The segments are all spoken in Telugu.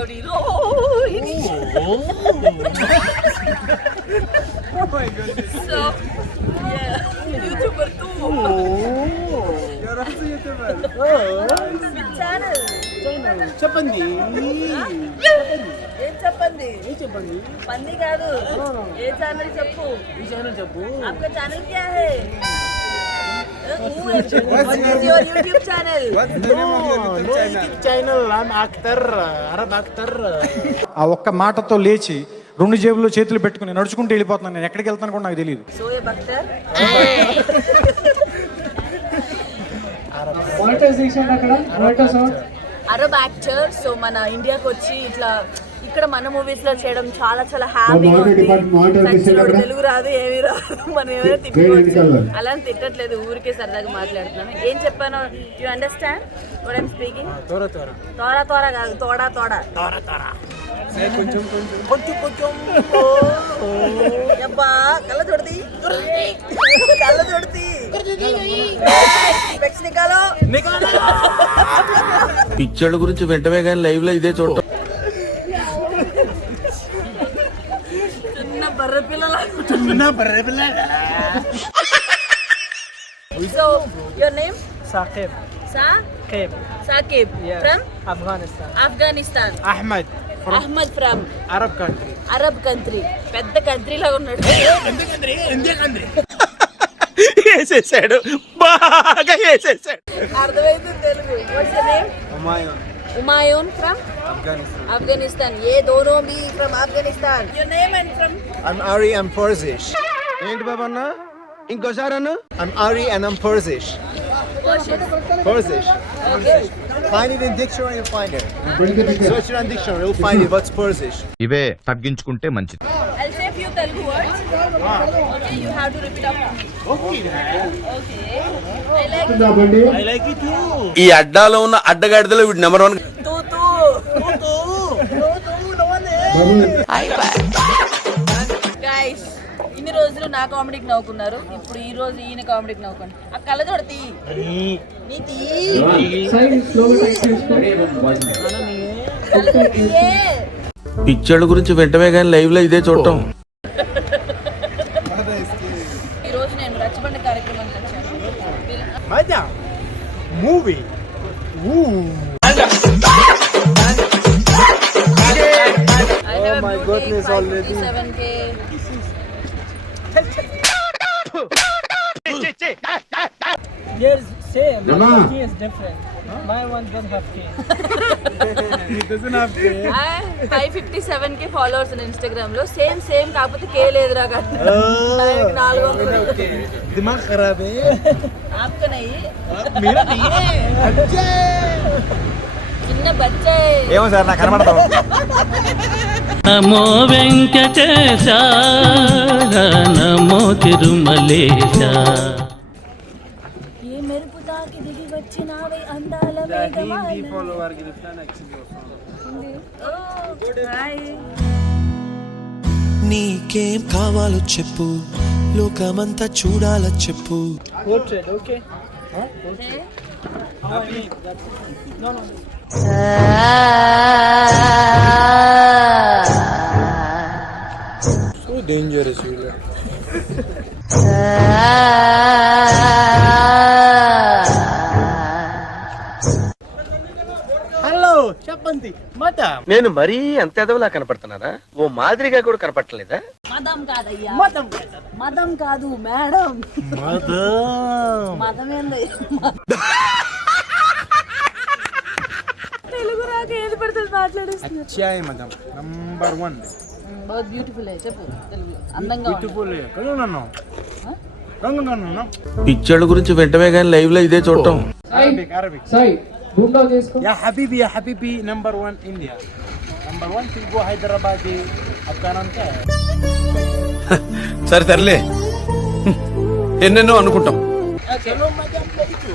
Rowdy Rohini. Oh my goodness. So, yeah, YouTuber too. You're also YouTuber. Which channel? Chapandi. ఏం చెప్పండి? Chapandi. పంది కాదు. ఏ ఛానల్ చెప్పు? ఈ ఛానల్ చెప్పు. आपका चैनल क्या है? What is your YouTube channel? What's the name of your YouTube channel? I'm actor, Arab actor. ఆ ఒక్క మాటతో లేచి రెండు జేబుల్లో చేతులు పెట్టుకుని నడుచుకుంటూ వెళ్ళిపోతున్నాను. నేను ఎక్కడికి వెళ్తాను కూడా నాకు తెలియదు. సోయే బక్టర్. Arab actor. సో మన ఇండియాకి వచ్చి ఇట్లా ఇక్కడ మన మూవీస్ లో చేయడం చాలా చాలా హ్యాపీగా ఉంది. తెలుగు రాదు, ఏమీ రాదు, మనం ఏమైనా తిట్టుకోవచ్చు. అలా తిట్టట్లేదు, ఊరికే సరదాగా మాట్లాడుతున్నాను. ఏం చెప్పాను? You understand what I'm speaking? తోడ కాదు, తోడా కొంచెం అబ్బా కళ్ళ చూడది పిక్చర్ల గురించి వెంటనే కానీ లైవ్ లో ఇదే చూడటం. చిన్న బర్రె పిల్ల. So your name? Saqib. Saqib. Yeah. From Afghanistan. Ahmad from Arab country. పెద్ద కంట్రీ లాగా ఉన్నాడు. వేసేసాడు, బాగా వేసేసాడు. అర్థమైంది Telugu. What's your name? Umayun from Afghanistan. ये दोनों भी from Afghanistan. Your name and from? I'm Ari, I'm Persish. ఏంటి బాబా అన్న, ఇంకోసారి అన్న. I'm Ari and I'm Persish. Persish. Okay. Find it in dictionary, you'll find it. Search it on dictionary, you'll find it. What's Persish? ఇవే తగ్గించుకుంటే మంచిది. I'll say few Telugu words. Okay, you have to repeat after me. Okay. I like it too. ఈ అడ్డాలో ఉన్న అడ్డగాడిదలో వీడు నెంబర్ 1. Guys, ఇన్ని రోజులు నా కామెడీకి నవ్వుకున్నారు, ఇప్పుడు ఈ రోజు ఈయన కామెడీకి నవ్వుకోండి. ఆ కళ్ళ చూడతి పిక్చర్ల గురించి వెంటనే కానీ లైవ్ లో ఇదే చూడటం. ఈ రోజు నేను రచ్చబండ కార్యక్రమానికి వచ్చాను. Madam, movie. I have a beauty 557K. Yes, same. But the key is different. My one doesn't have key. He doesn't have K. 557K followers on Instagram లో సేమ్ కాకపోతే కే లేదురా కానీ 400. दिमाग खराब है. आपका नहीं, मेरा नहीं है. చిన్న బచ్చా. ఏమో సార్ నాకు కనబడతావు. నమో వెంకటేశ, నమో తిరుమలేశ. ఏ మెరుపు తాకి దిగి వచ్చినావే అందాల हिंदी फॉलोवर की रिप्लाई एक्चुअली హాయ్. నీకేం కావాలో చెప్పు, లోకమంతా చూడాలో చెప్పు. Portrait, okay? No. so dangerous video. Hello, Chapandi. Madam. నేను మరీ అంత ఎదవలా కనపడుతున్నానా? ఓ మాదిరిగా కూడా కనపడలేదా? మదం కాదయ్యా, మదం కాదు మేడం. మదం ఏంది? తెలుగు రాక ఏది పడుతుంది మాట్లాడేస్తున్నా. अच्छा है madam, number 1. बहुत ब्यूटीफुल है చెప్పు తెలుగులో. అందంగా ఉంది. Beautiful है. कौन ना? పిక్చర్ల గురించి వెంటనే కానీ లైవ్ లో ఇదే చూడటం. Arabic. Sai, bunda చేసుకో. Ya habibi, number 1 India. Number 1 Telugu, Hyderabad, Afghan का है. సరే తరలే, ఎన్నెన్నో అనుకుంటాం. चलो madam बैठो.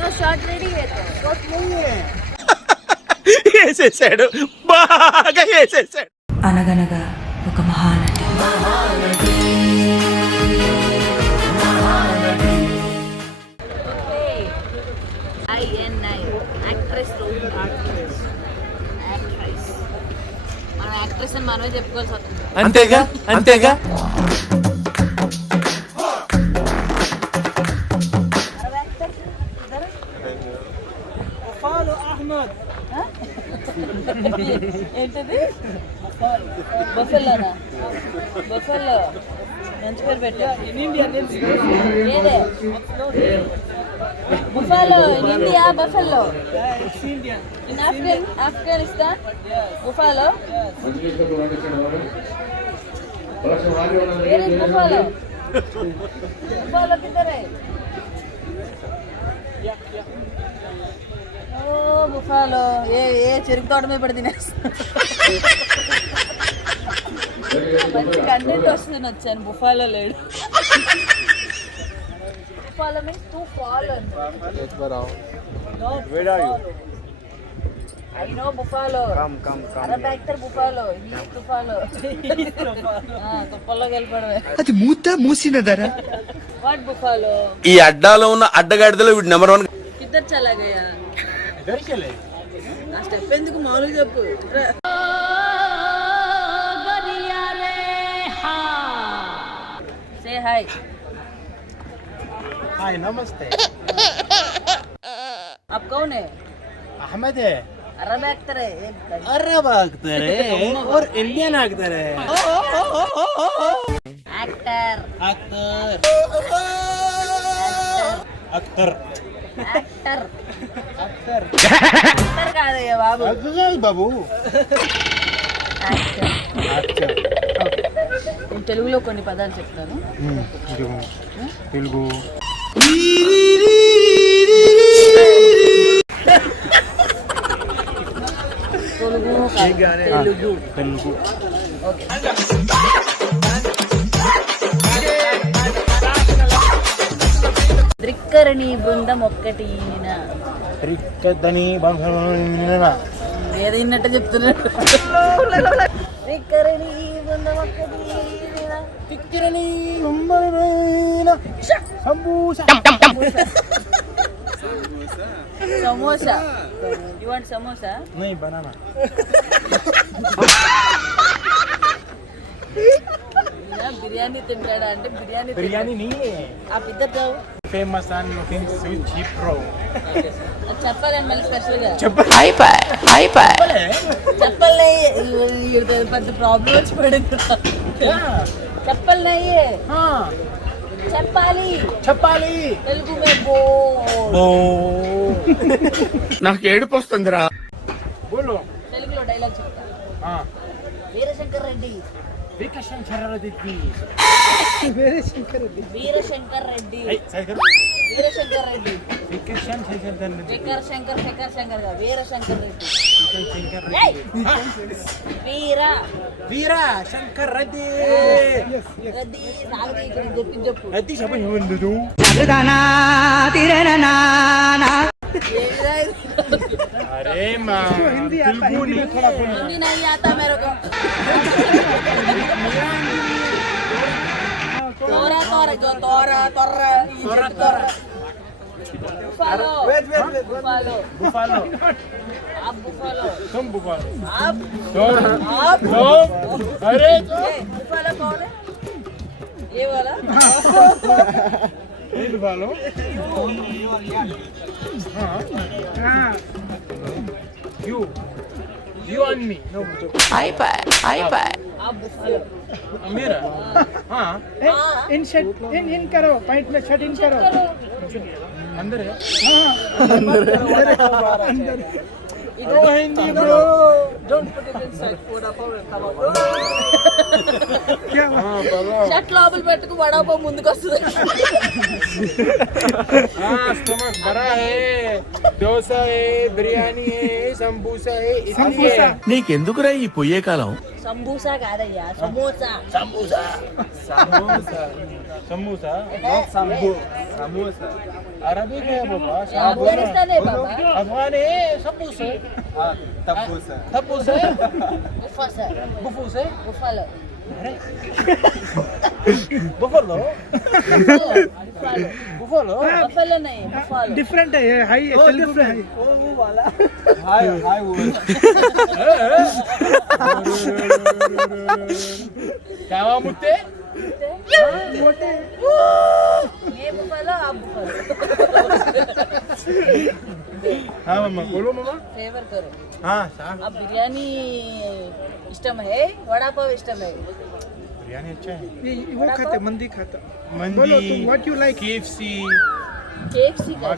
नो शॉट रेडी है तो. What नहीं है. వేసేసాడు, బాగా వేసేసాడు. అనగనగా ఒక మహానటి. INI actress. అని మనమే చెప్పుకోవాల్సి వస్తుంది. అంతేగా అంతేగా. ఏంటిది బఫెల్లోనా? బఫెల్లో మంచి పేరు పెట్టా. ఏదే buffalo in India? Buffalo in Afghanistan? Buffalo? Where is buffalo? Buffalo కిధర్ హై? ఓ బుఫాలో ఏ చెరుకు తోట మీద పడి తినేస్తా. మంచి కంటెంట్ వస్తుందని వచ్చాను. బుఫాలో లేడు. Buffalo means to fallen. Where are you? I know buffalo. Come. Arab actor buffalo. He is buffalo. తుప్పల్లో కలిపడమే. అది మూత మూసినదరా. What buffalo? ఈ అడ్డాలో ఉన్న అడ్డగాడిదలో వీడు నెంబర్ 1. కిద్దర్ చలా గయా? ఆ స్టెప్ ఎందుకు మామూలుగా చెప్పు. Say hi. हाय नमस्ते. आप कौन है? अहमद है. अरब एक्टर है. अरब एक्टर है और इंडियन एक्टर है. Actor. Actor. Actor. Actor. Actor. Actor కాదయ్యా బాబు. अजय बाबू. యాక్టర్. నేను తెలుగులో కొన్ని పదాలు చెప్తాను. తెలుగు. తెలుగు. ఓకే. త్రిక్కరణి బృందం ఒక్కటి. త్రిక్కరణి ఏది విన్నట్టు చెప్తున్నాడు. త్రిక్కరణి బృందం ఒక్కటి. త్రిక్కరణి సమోసా. సమోసా. You want samosa? नहीं बनाना. బిర్యానీ తింటాడా అంటే బిర్యానీ. बिरयानी नहीं है. आप इधर जाओ. Famous and looking so cheap bro. చెప్పాలని మళ్ళీ స్పెషల్గా అయిపోయి చెప్పలే. పెద్ద ప్రాబ్లం వచ్చి పడింది. చెప్పలే. చెప్పాలి. చెప్పాలి. తెలుగు మే బో. నాకు ఏడుపు వస్తుందిరా. బోలో. తెలుగులో డైలాగ్ చెప్తా. వీరశంకర్ రెడ్డి. వీరశంకర్ రెడ్డి. వీరశంకర్ రెడ్డి. వీరశంకర్ రెడ్డి. వీరశంకర్ రెడ్డి. శంకర్ శంకర్ గా వీరశంకర్ రెడ్డి. వీరా శంకర్ రెడ్డి. రెడ్డి సాగది ఇక్కడ చెప్పు. రెడ్డి చెప్పు. अरे माँ तेलुगु नहीं थोड़ा हिंदी नहीं आता मेरे को. तोरा तोरा जो तोरा तोरा तोरा. बुफालो. बुफालो. बुफालो. आप बुफालो. तुम बुफालो. आप अरे बुफालो कौन है? ये वाला. ये बुफालो. हाँ. You and me. No. అయిపోయి आप बुफालो. मेरा. हाँ. इन करो पॉइंट में शट इन करो. अंदर है. अंदर. No Hindi bro. Don't put it inside. Put up or come up. क्या షర్ట్ లోపల పెట్టుకు వడాపావు ముందుకు వస్తుంది. हाँ स्टमक बड़ा है. डोसा है, बिरयानी है, समोसा है, इडली है. నీకెందుకురా ఈ పొయ్యే కాలం? సంబూసా కాదయ్యా samosa. Samosa. Samosa. Not sambu. Samosa. Arabic है बाबा. అఫ్ఘనిస్తాన్ ఏ బాబా. अफगान है. समोसा. Tapusa. तपोसा. బుఫాసా. बुफूस है. బుఫాలో. बुफलो. బుఫాలో. buffalo. Buffalo नहीं, buffalo. Different है, high है, तेलुगु में high. वो वाला. Hi wo. क्या हुआ मुत्ते? मोटे. ये buffalo, आप buffalo. हाँ मम्मा, बोलो मम्मा. Favor करो. हाँ साहब. अब बिरयानी इष्टम है, वड़ा पाव इष्टम है. बिरयानी अच्छा है. ये वो खाता है, मंदी खाता. मंदी. बोलो तुम, what you like? KFC. KFC का.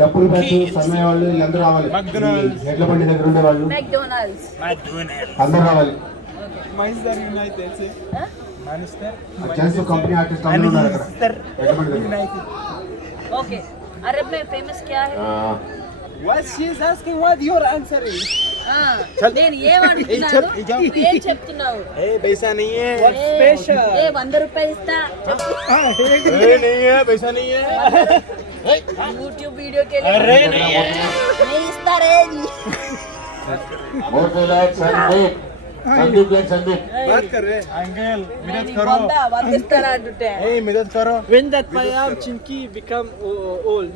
డబ్బులు పెట్టి సమయ వాళ్ళు వీళ్ళందరూ రావాలి. McDonald's. ఎడ్ల బండి దగ్గర ఉండే వాళ్ళు McDonald's. అందరూ రావాలి. Manchester United से. हाँ? Manchester. జెంట్స్ కంపెనీ ఆర్టిస్ట్ అందరూ ఉన్నారు అక్కడ. ఎడ్ల బండి దగ్గర. Okay. अरब में famous क्या है? What she is asking, what your answer is? నేను ఏమడుగుతున్నాను ఏం చెప్తున్నావు ए पैसा नहीं है. What special? 100 రూపాయలు ఇస్తా अरे नहीं है, पैसा नहीं है. యూట్యూబ్ వీడియో के लिए अरे नहीं है. नहीं ఇస్తా రే సందీప్ बात कर रहे. अंकल मदद करो. వందిస్తారా అంటుంటే ए मदद करो. When that payam chinky become old.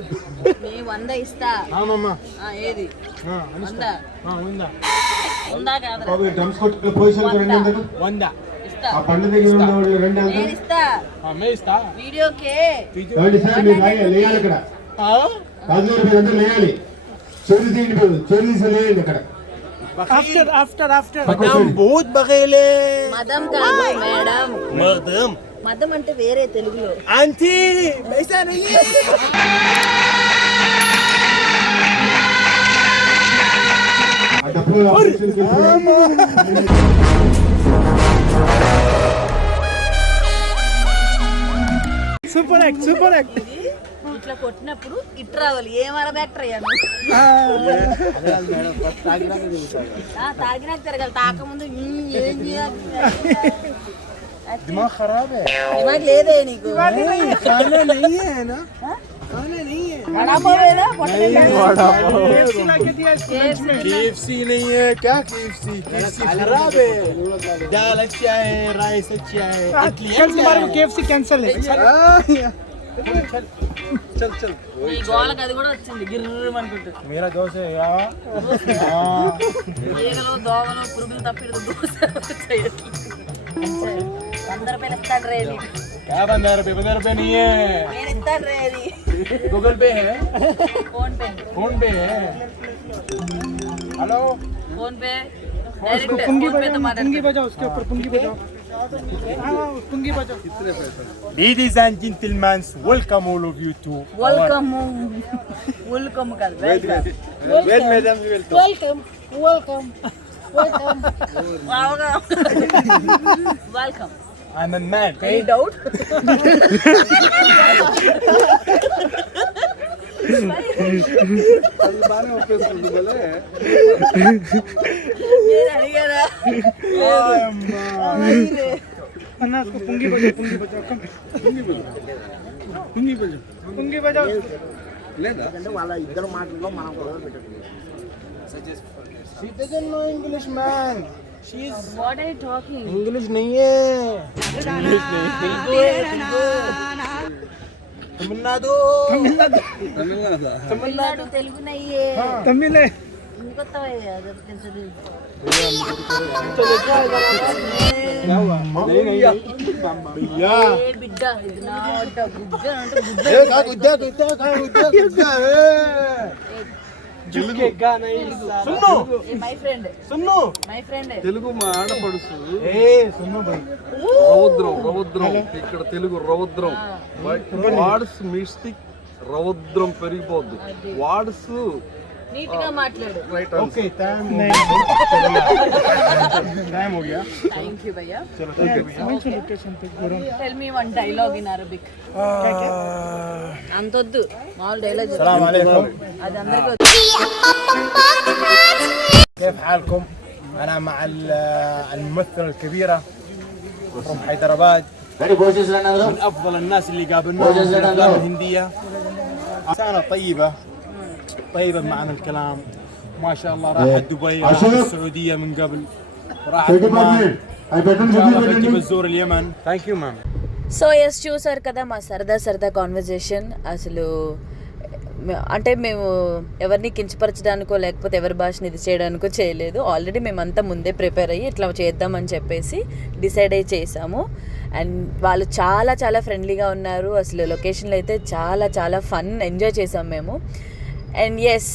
నీ 100 ఇస్తా हाँ मम्मा. ఏది हाँ 100 हाँ वंदा. ఉందా కాదురా డ్రమ్స్ కొట్టు పొజిషన్ రెండు ఎందుకు वंदा. ఇస్తా ఆ పండు దగ్గర ఉన్న వాళ్ళు రెండు నేను అంతా ఇస్తా हाँ मैं इसका. వీడియోకే రండి సార్ మీరు లేయాలి ఇక్కడ हाँ. రాజు మీరు అందరూ లేయాలి చోరీ తీయండి చోరీ తీసి లేయండి ఇక్కడ After. मदम बहुत बगेले. మదం కాదు మేడం मदम. మదం అంటే వేరే తెలుగులో आंटी पैसा नहीं है. ఆ డబ్బులు ఆపరేషన్కి Super act. ఇది ఇట్లా కొట్టినప్పుడు ఇట్ రావాలి ఏమర బ్యాక్టర్ అయ్యాను తాగినాక తిరగాలి తాకముందు ఏం చేయాలి दिमाग खराब है. దిమాగ్ లేదే నీకు खाना नहीं है ना. खाना नहीं है. వడాపావేనా KFC नहीं है. क्या KFC? KFC खराब है. दाल अच्छा है, राइस अच्छा है, इडली कल अच्छा तुम्हारे को है. KFC कैंसिल है. चल. ఈ గోళకి అది కూడా వచ్చింది గిర్రం అనుకుంటూ मेरा दोस्त है यार. ఈగలు దోమలు పురుగులు తప్పిడు దోశ 100 రూపాయలు ఇస్తాను రేది क्या 15 रुपए नहीं है. నేను ఇస్తాను రేది गूगल पे है. ఫోన్ పే है. हेलो. ఫోన్ పే డైరెక్ట్ पुंगी ఫోన్ పేతో बजाओ, पुंगी మాట్లాడుతున్నా बजाओ उसके ऊपर पुंगी बजाओ. हाँ, पुंगी बजाओ. Ladies and gentlemen, welcome all of you to welcome కాదు welcome I'm a man. Any doubt నేను అడిగారా अन्ना उसको पुंगी बजाओ. कम. पुंगी बजाओ. She doesn't know English, man. She's what are you talking English नहीं है. तमिलनाडु. తమిళనాడు తెలుగు నయ్యే तमिल है. ఇంకొత్త भैया. బిడ్డ ఇది నా వంట గుజ్జ అంటే గుజ్జ झुकेगा नहीं. सुनो. మై ఫ్రెండ్ सुनो. మై ఫ్రెండ్ తెలుగు మా ఆడపడుసు ए सुनो भाई. రౌద్రం ఇక్కడ తెలుగు రౌద్రం వాడ్స్ మిస్టిక్ రౌద్రం పెరిగిపోద్ది వాడ్స్ నీట్ గా మాట్లాడు రైట్ ओके टाइम हो गया. థ్యాంక్ యూ భయ్యా चलो ठीक है भैया. लोकेशन पे गरम. Tell me one dialogue in Arabic అంతొద్దు మామూలు డైలాగ్ السلام عليكم. అది అందరికీ كيف حالكم؟ أنا مع الممثلة الكبيرة from حيدرباد من أفضل الناس اللي قابلناهم في الأفلام الهندية. إنسانة طيبة بمعنى الكلام ما شاء الله. راحت دبي راحت السعودية من قبل راحت عمان. إن شاء الله بتجي بتزور اليمن. Thank you ma'am. So yes, చూసారు కదా మా సరదా కాన్వర్జేషన్. అసలు అంటే మేము ఎవరిని కించపరచడానికో లేకపోతే ఎవరి భాషని ఇది చేయడానికో చేయలేదు. ఆల్రెడీ మేమంతా ముందే ప్రిపేర్ అయ్యి ఇట్లా చేద్దామని చెప్పేసి డిసైడ్ అయ్యి చేసాము. అండ్ వాళ్ళు చాలా చాలా ఫ్రెండ్లీగా ఉన్నారు. అసలు లొకేషన్లో అయితే చాలా చాలా ఫన్ ఎంజాయ్ చేసాం మేము. అండ్ ఎస్,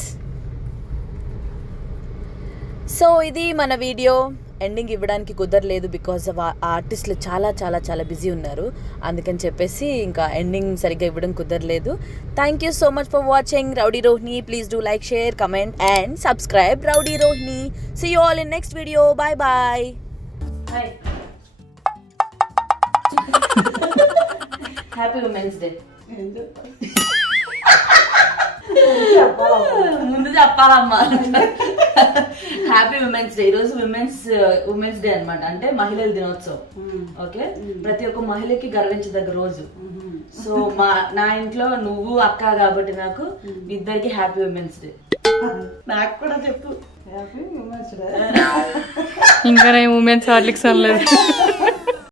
సో ఇది మన వీడియో. ఎండింగ్ ఇవ్వడానికి కుదరలేదు బికాజ్ ఆర్టిస్టులు చాలా చాలా చాలా బిజీ ఉన్నారు. అందుకని చెప్పేసి ఇంకా ఎండింగ్ సరిగ్గా ఇవ్వడం కుదరలేదు. Thank you so much for watching rowdy Rohini. Please do like, share, comment and subscribe rowdy Rohini. See you all in next video. Bye bye. Happy women's day. ముందు చెప్పాలమ్మా. Happy women's day. ఈరోజు ఉమెన్స్ డే అన్నమాట. అంటే మహిళల దినోత్సవం. ఓకే, ప్రతి ఒక్క మహిళకి గర్వించదగ్గ రోజు. సో నా ఇంట్లో నువ్వు అక్క కాబట్టి నాకు ఇద్దరికి హ్యాపీ ఉమెన్స్ డే. నాకు కూడా చెప్పు హ్యాపీ ఉమెన్స్ డే. ఇంకా నేను ఉమెన్స్ హార్లిక్స్ అనలేదు.